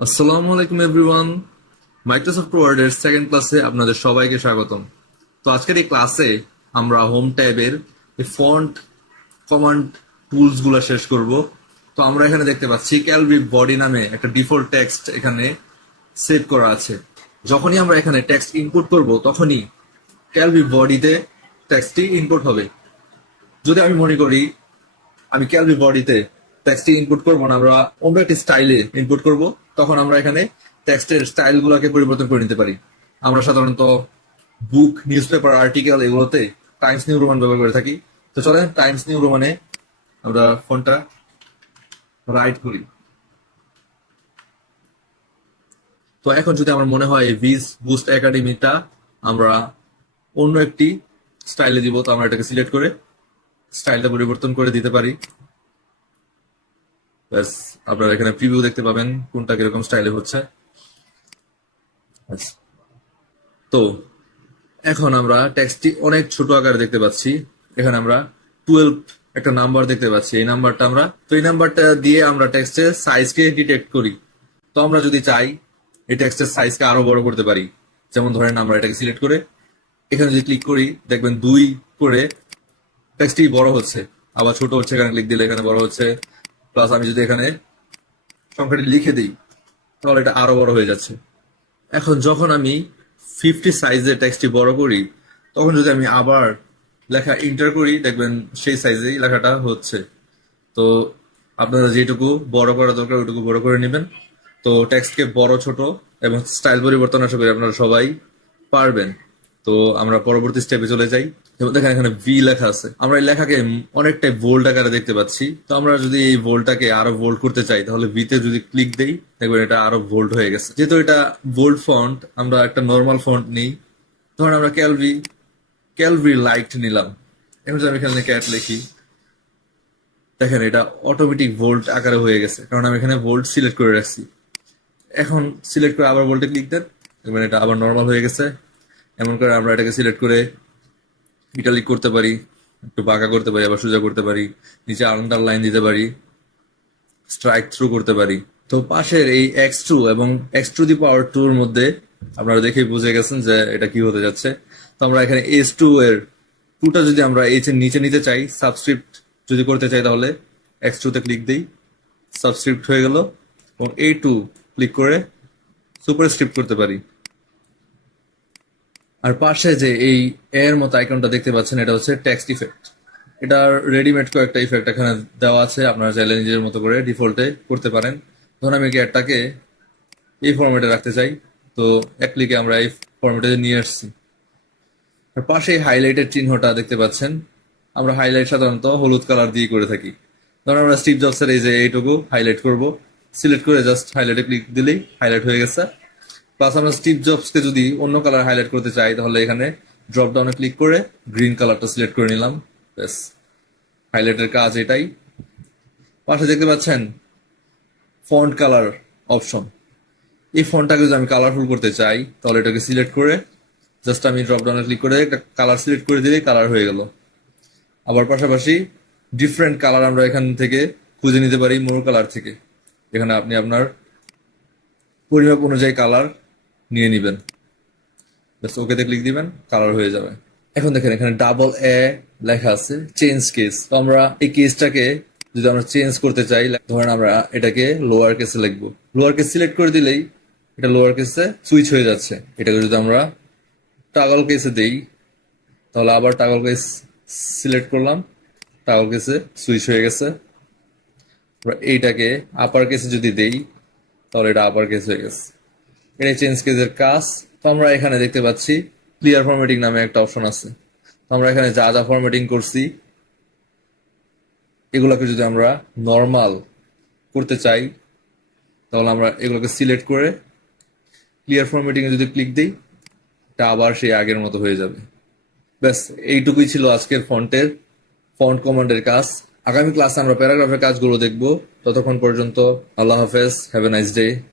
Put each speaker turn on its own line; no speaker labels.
আসসালামু আলাইকুম everyone Microsoft ওয়ার্ডের সেকেন্ড ক্লাসে আপনাদের সবাইকে স্বাগতম। তো আজকের এই ক্লাসে আমরা হোম ট্যাবের এই ফন্ট কমান্ড টুলসগুলা শেষ করব। তো আমরা এখানে দেখতে পাচ্ছি ক্যালভি বডি নামে একটা ডিফল্ট টেক্সট এখানে সেট করা আছে। যখনই আমরা এখানে টেক্সট ইনপুট করব, তখনই ক্যালভি বডিতে টেক্সটটি ইনপুট হবে। যদি আমি মনে করি আমি ক্যালভি বডিতে টেক্সটটি ইনপুট করব না, আমরা অন্য একটি স্টাইলে ইনপুট করব। তখন আমরা এখানে টেক্সটের স্টাইল গুলোকে পরিবর্তন করে নিতে পারি। আমরা সাধারণত বুক নিউজ পেপার আর্টিকেল এগুলোতে টাইমস নিউ রোমান ব্যবহার করে থাকি। তো চলেন টাইমস নিউ রোমানে আমরা ফোনটা রাইট করি। তো এখন যদি আমার মনে হয় ভিজ বুস্ট একাডেমিটা আমরা অন্য একটি স্টাইলে দিব, তো আমরা এটাকে সিলেক্ট করে স্টাইলটা পরিবর্তন করে দিতে পারি। ব্যাস, আপনারা এখানে প্রিভিউ দেখতে পাবেন কোনটা কীরকম স্টাইলে হচ্ছে। তো, এখন আমরা টেক্সটটি অনেক ছোট আকারে দেখতে পাচ্ছি। এখানে আমরা টুয়েলভ একটা নাম্বার দেখতে পাচ্ছি। এই নাম্বারটা আমরা, তো এই নাম্বারটা দিয়ে আমরা টেক্সটের সাইজকে ডিটেক্ট করি। তো আমরা যদি চাই, এই টেক্সটের সাইজকে আরও বড় করতে পারি। যেমন ধরেন আমরা এটাকে সিলেক্ট করে, এখানে যদি ক্লিক করি, দেখবেন দুই করে টেক্সটটি বড় হচ্ছে। আবার ছোট হচ্ছে, এখানে ক্লিক দিলে এখানে বড় হচ্ছে। প্লাস আমি যদি এখানে সংখ্যাটি লিখে দিই, তাহলে এটা আরও বড় হয়ে যাচ্ছে। এখন যখন আমি ফিফটি সাইজে টেক্সটটি বড় করি, তখন যদি আমি আবার লেখা ইন্টার করি, দেখবেন সেই সাইজেই লেখাটা হচ্ছে। তো আপনারা যেটুকু বড় করা দরকার, ওইটুকু বড় করে নেবেন। তো টেক্সটকে বড়, ছোট এবং স্টাইল পরিবর্তন আশা করি আপনারা সবাই পারবেন। তো আমরা পরবর্তী স্টেপে চলে যাই। যেমন দেখেন, এখানে ভি লেখা আছে। আমরা এই লেখাকে অনেকটাই বোল্ড আকারে দেখতে পাচ্ছি। তো আমরা যদি এই বোল্ডটাকে আরও বোল্ড করতে চাই, তাহলে ভিতে যদি ক্লিক দেই, দেখবেন এটা আরও বোল্ড হয়ে গেছে। যেহেতু এটা বোল্ড ফন্ট আমরা একটা নর্মাল ফন্ট নিই। ধরুন আমরা ক্যালভি ক্যালভি লাইট নিলাম। এখন আমি এখানে ক্যাট লিখি, দেখেন এটা অটোমেটিক ভোল্ট আকারে হয়ে গেছে। কারণ আমি এখানে ভোল্ট সিলেক্ট করে রাখছি। এখন সিলেক্ট করে আবার ভোল্টে ক্লিক দেন। দেখবেন এটা আবার নর্মাল হয়ে গেছে। এমন করে আমরা এটাকে সিলেক্ট করে ইটালিক করতে পারি, একটু বাঁকা করতে পারি, আবার সোজা করতে পারি, নিচে আন্ডার লাইন দিতে পারি স্ট্রাইক থ্রু করতে পারি। তো পাশের এই এক্স টু এবং x to the power two এর মধ্যে আপনারা দেখেই বুঝে গেছেন যে এটা কি হতে যাচ্ছে। তো আমরা এখানে এস টু এর টুটা যদি আমরা এইচ এর নিচে নিতে চাই সাবস্ক্রিপ্ট যদি করতে চাই তাহলে এক্স টু তে ক্লিক দিই সাবস্ক্রিপ্ট হয়ে গেল এবং এই টু ক্লিক করে সুপার স্ক্রিপ্ট করতে পারি। আর পাশে যে এই এর মতো আইকনটা দেখতে পাচ্ছেন, এটা হচ্ছে টেক্সট ইফেক্ট এটার রেডিমেড কয়েকটা ইফেক্ট এখানে দেওয়া আছে, আপনারা চাইলে নিজের মতো করে ডিফল্টে করতে পারেন। ধরুন আমি ক্যাটটাকে এই ফরম্যাটে রাখতে চাই, তো এক ক্লিকে আমরা এই ফরম্যাটে নিয়ে আসছি। আর পাশে হাইলাইটের চিহ্নটা দেখতে পাচ্ছেন, আমরা হাইলাইট সাধারণত হলুদ কালার দিয়ে করে থাকি। ধরুন আমরা স্টিভ জবসের এই যে এইটুকু হাইলাইট করব সিলেক্ট করে জাস্ট হাইলাইটে ক্লিক দিলেই হাইলাইট হয়ে গেছে। প্লাস আমরা স্টিভ জবসকে যদি অন্য কালার হাইলাইট করতে চাই, তাহলে এখানে ড্রপ ডাউনে ক্লিক করে গ্রিন কালারটা সিলেক্ট করে নিলাম। ব্যাস। হাইলাইটের কাজ এটাই। পাশে দেখতে পাচ্ছেন ফন্ট কালার অপশন এই ফন্টটাকে যদি আমি কালারফুল করতে চাই, তাহলে এটাকে সিলেক্ট করে জাস্ট আমি ড্রপ ডাউনে ক্লিক করে একটা কালার সিলেক্ট করে দিলেই কালার হয়ে গেল। আবার পাশাপাশি ডিফারেন্ট কালার আমরা এখান থেকে খুঁজে নিতে পারি মোর কালার থেকে। এখানে আপনি আপনার পরিমাপ অনুযায়ী কালার নিয়ে নিবেন। ব্যাস ওকেতে ক্লিক দিবেন কালার হয়ে যাবে। এখন দেখেন, এখানে ডাবল এ লেখা আছে চেঞ্জ কেস তো আমরা এই কেসটাকে যদি আমরা চেঞ্জ করতে চাই ধরেন আমরা এটাকে লোয়ার কেসে লিখব। লোয়ার কেস সিলেক্ট করে দিলেই এটা লোয়ার কেসে সুইচ হয়ে যাচ্ছে। এটাকে যদি আমরা টাগল কেসে দেই, তাহলে আবার টাগল কেস সিলেক্ট করলাম টাগল কেসে সুইচ হয়ে গেছে। এইটাকে আপার কেসে যদি দেই, তাহলে এটা আপার কেস হয়ে গেছে। এটা চেঞ্জ কেসের কাজ, তো আমরা এখানে দেখতে পাচ্ছি ক্লিয়ার ফরম্যাটিং নামে একটা অপশন আছে। তো আমরা এখানে যা যা ফরম্যাটিং করছি, এগুলোকে যদি আমরা নর্মাল করতে চাই, তাহলে আমরা এগুলোকে সিলেক্ট করে ক্লিয়ার ফরম্যাটিং এ যদি ক্লিক দিই এটা আবার সেই আগের মতো হয়ে যাবে। ব্যাস, এইটুকুই ছিল আজকের ফন্টের ফন্ট কমান্ডের কাজ। আগামী ক্লাসে আমরা প্যারাগ্রাফের কাজগুলো দেখব। ততক্ষণ পর্যন্ত আল্লাহ হাফেজ হ্যাভ এ নাইস ডে